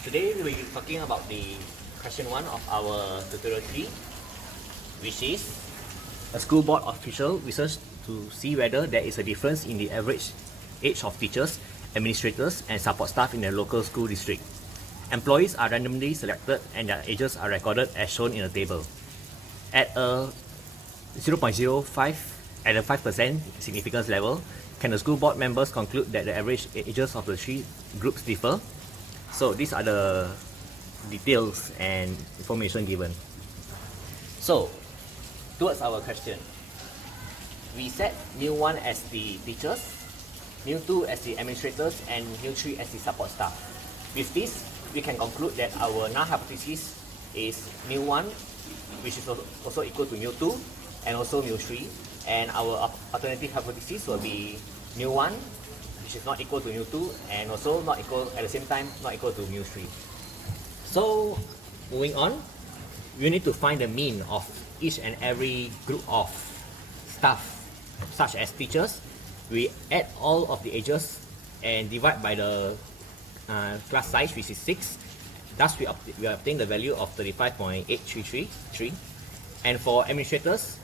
Today we will be talking about the question 1 of our tutorial 3, which is a school board official research to see whether there is a difference in the average age of teachers, administrators, and support staff in the local school district. Employees are randomly selected and their ages are recorded as shown in a table. At a 0.05 at a 5% significance level, can the school board members conclude that the average ages of the three groups differ? So these are the details and information given. So, towards our question, we set new 1 as the teachers, new 2 as the administrators, and new 3 as the support staff. With this, we can conclude that our null hypothesis is new 1, which is also equal to new 2, and also new 3, and our alternative hypothesis will be new 1, which is not equal to mu 2, and also not equal at the same time not equal to mu 3. So moving on, we need to find the mean of each and every group of staff, such as teachers. We add all of the ages and divide by the class size, which is 6. Thus we obtain the value of 35.8333. And for administrators,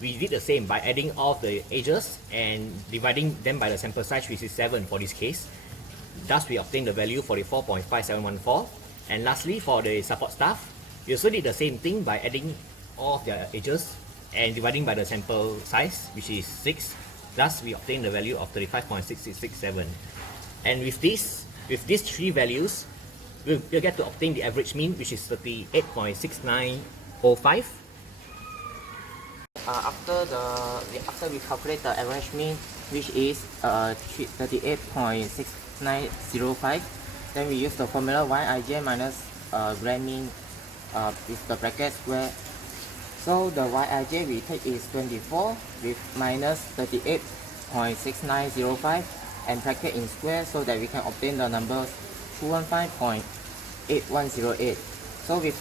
we did the same by adding all of the ages and dividing them by the sample size, which is 7 for this case. Thus we obtain the value 44.5714. And lastly, for the support staff, we also did the same thing by adding all of their ages and dividing by the sample size, which is 6. Thus we obtain the value of 35.6667. And with these 3 values, we'll get to obtain the average mean, which is 38.6905. After we calculate the average mean, which is 38.6905, then we use the formula Yij minus grand mean with the bracket square. So the Yij we take is 24 with minus 38.6905 and bracket in square, so that we can obtain the number 215.8108. So with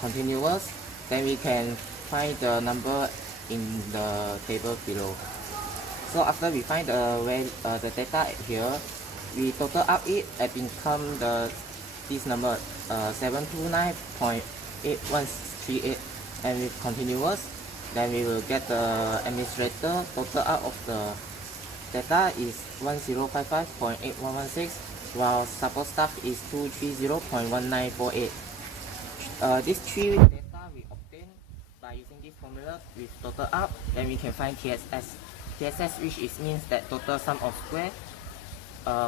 continuous, then we can find the number in the table below. So after we find the data here, we total up it and become this number 729.8138, and with continuous, then we will get the administrator total out of the data is 1055.8116, while support staff is 230.1948. These 3 data we obtain by using this formula with total up, then we can find TSS. TSS, which means that total sum of square.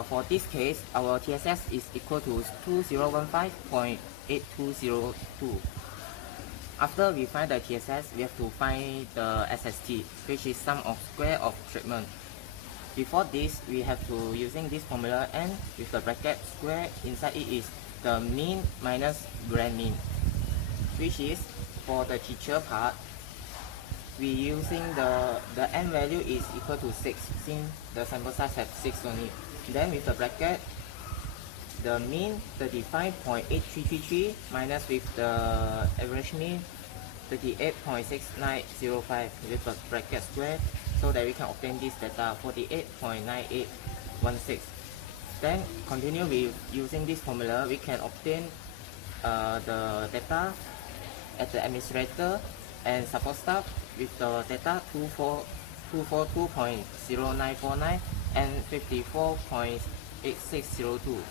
For this case, our TSS is equal to 2015.8202. After we find the TSS, we have to find the SST, which is sum of square of treatment. Before this, we have to using this formula, and with the bracket square inside it is the mean minus grand mean, which is for the teacher part, we using the n value is equal to 6, since the sample size has 6 only. Then with the bracket, the mean 35.8333 minus with the average mean 38.6905 with the bracket square, so that we can obtain this data 48.9816. Then continue with using this formula, we can obtain the data at the administrator and support staff with the data 242.0949 and 54.8602.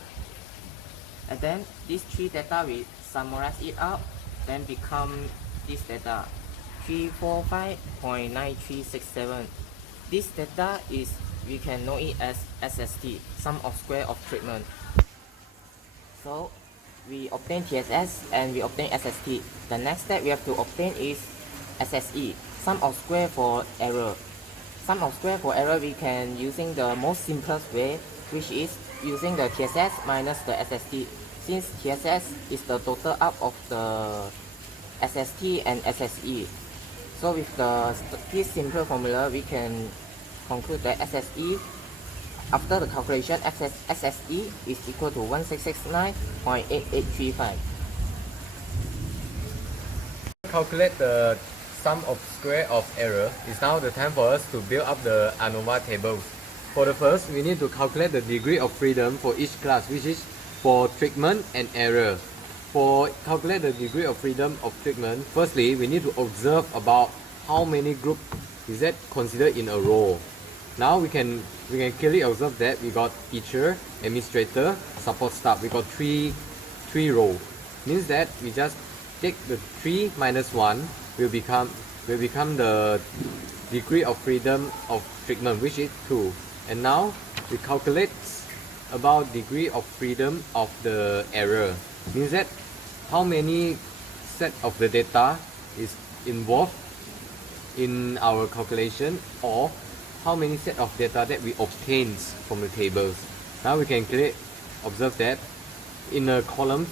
And then these 3 data we summarize it up, then become this data 345.9367. This data is, we can know it as SST, sum of square of treatment. So we obtain TSS and we obtain SST. The next step we have to obtain is SSE, sum of square for error. Sum of square for error we can using the most simplest way, which is using the TSS minus the SST, since TSS is the total up of the SST and SSE. So with this simple formula, we can conclude that SSE, after the calculation, SSE is equal to 1669.8835. Calculate the sum of square of error. It's now the time for us to build up the ANOVA tables. For the first, we need to calculate the degree of freedom for each class, which is for treatment and error. For calculate the degree of freedom of treatment, firstly we need to observe about how many groups is that considered in a row. Now we can clearly observe that we got teacher, administrator, support staff. We got three rows. Means that we just take the 3 minus 1 will become the degree of freedom of treatment, which is 2. And now we calculate about degree of freedom of the error. Means that how many set of the data is involved in our calculation, or how many set of data that we obtain from the tables. Now we can clearly observe that in a column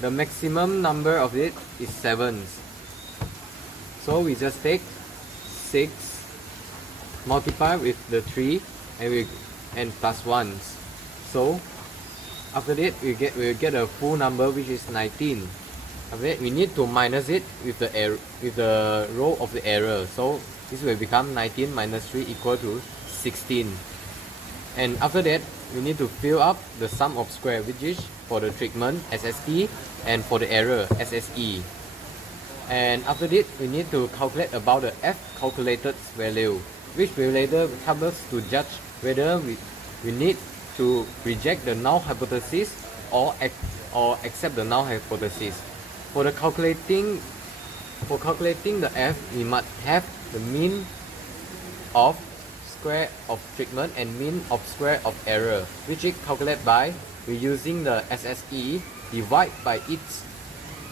the maximum number of it is 7. So we just take 6 multiply with the 3 and plus 1. So after that we get a full number, which is 19. After that we need to minus it with the row of the error. So this will become 19 minus 3 equal to 16. And after that we need to fill up the sum of square, which is for the treatment SST and for the error SSE. And after this we need to calculate about the F calculated value, which will later help us to judge whether we need to reject the null hypothesis or accept the null hypothesis. For calculating the F, we must have the mean of square of treatment and mean of square of error, which is calculated by using the SSE divide by its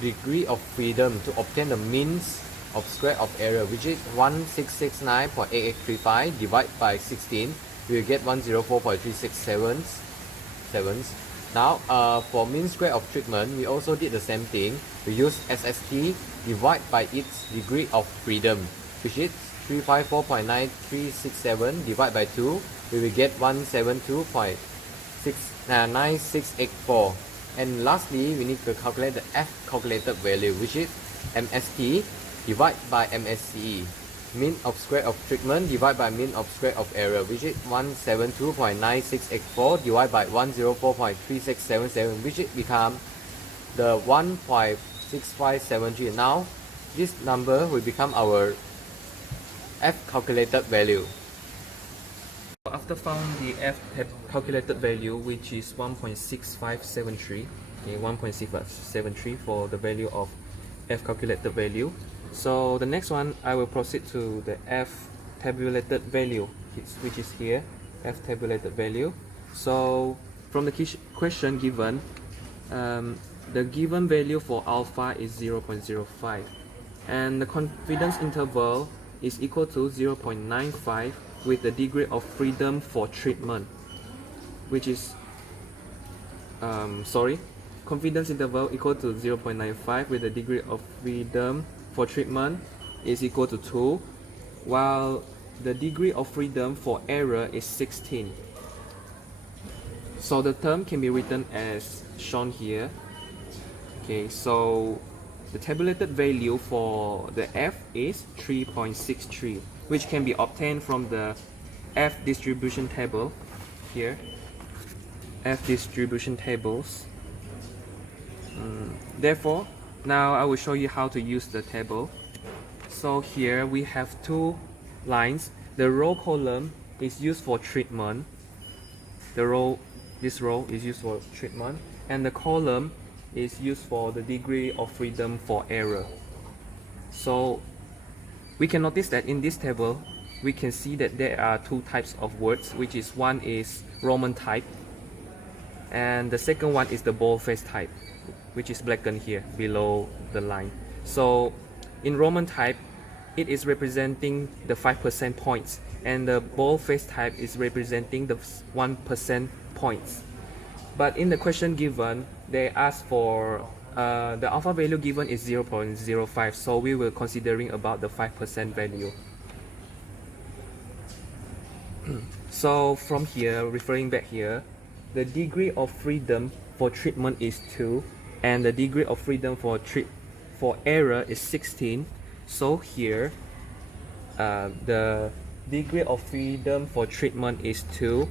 degree of freedom to obtain the means of square of error, which is 1669.8835 divided by 16. We will get 104.367. Now for mean square of treatment, we also did the same thing. We use SST divide by its degree of freedom, which is 354.9367 divided by 2. We will get 172.9684. And lastly, we need to calculate the F calculated value, which is MST divided by MSCE. Mean of square of treatment divided by mean of square of error, which is 172.9684 divided by 104.3677, which become the 1.6573. Now this number will become our F calculated value. After found the F calculated value, which is 1.6573, okay, 1.6573 for the value of F calculated value. So the next one, I will proceed to the F tabulated value, which is here, F tabulated value. So from the question given, the given value for alpha is 0.05, and the confidence interval is equal to 0.95 with the degree of freedom for treatment, which is confidence interval equal to 0.95 with the degree of freedom for treatment is equal to 2, while the degree of freedom for error is 16. So the term can be written as shown here. Okay, so the tabulated value for the F is 3.63, which can be obtained from the F distribution table here. F distribution tables. Therefore, now I will show you how to use the table. So here we have two lines. The row column is used for treatment. This row is used for treatment, and the column is used for the degree of freedom for error. So we can notice that in this table we can see that there are two types of words, which is one is Roman type and the second one is the boldface type, which is blackened here below the line. So in Roman type, it is representing the 5% points, and the boldface type is representing the 1% points. But in the question given, they ask for the alpha value given is 0.05, so we will considering about the 5% value. So from here, referring back here, the degree of freedom for treatment is 2, and the degree of freedom for error is 16. So here, the degree of freedom for treatment is 2.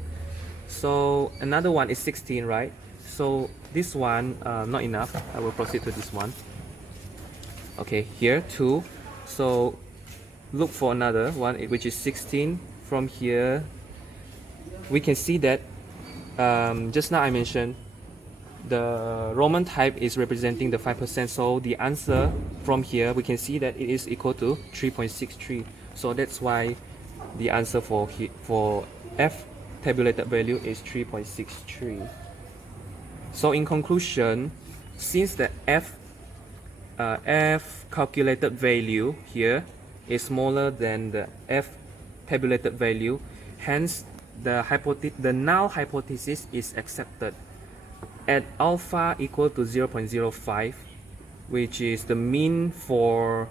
So another one is 16, right? So this one not enough. I will proceed to this one. Okay, here 2. So look for another one which is 16. From here we can see that just now I mentioned the Roman type is representing the 5%, so the answer from here we can see that it is equal to 3.63. So that's why the answer for F tabulated value is 3.63. So in conclusion, since the F calculated value here is smaller than the F tabulated value, hence the null hypothesis is accepted. At alpha equal to 0.05, which is the mean for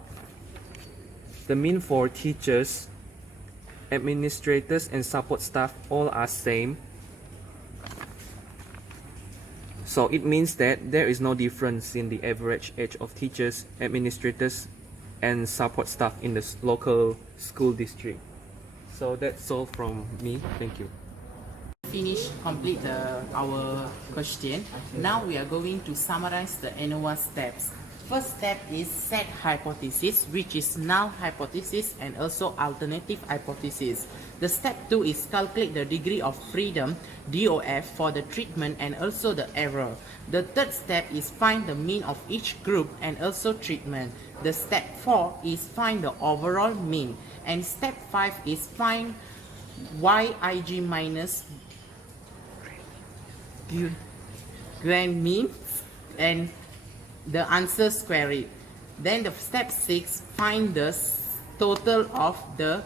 teachers, administrators, and support staff all are same. So it means that there is no difference in the average age of teachers, administrators, and support staff in the local school district. So that's all from me. Thank you. Complete our question. Now we are going to summarize the ANOVA steps. First step is set hypothesis, which is null hypothesis and also alternative hypothesis. The step 2 is calculate the degree of freedom DOF for the treatment and also the error. The third step is find the mean of each group and also treatment. The step 4 is find the overall mean, and step 5 is find YIG minus grand mean and the answer square it. Then the step 6 find the total of the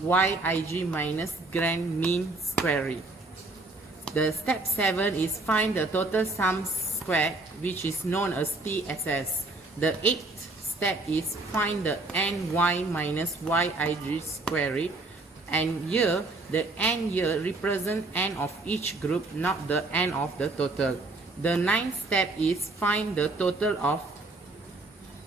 YIG minus grand mean square it. The step 7 is find the total sum square, which is known as TSS. The 8th step is find the NY minus YIG square it. And here, the n here represent n of each group, not the n of the total. The 9th step is find the total of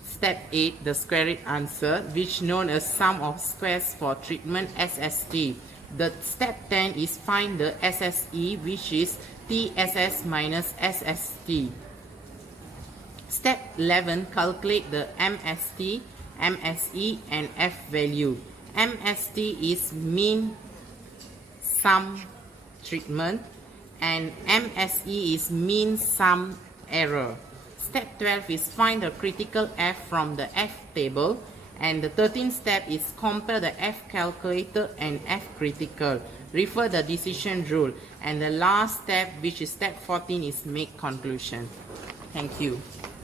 step 8, the square root answer, which known as sum of squares for treatment SST. The step 10 is find the SSE, which is TSS minus SST. Step 11, calculate the MST, MSE, and F value. MST is mean sum treatment and MSE is mean sum error. Step 12 is find the critical F from the F table, and the 13th step is compare the F calculator and F critical. Refer the decision rule, and the last step, which is step 14, is make conclusion. Thank you.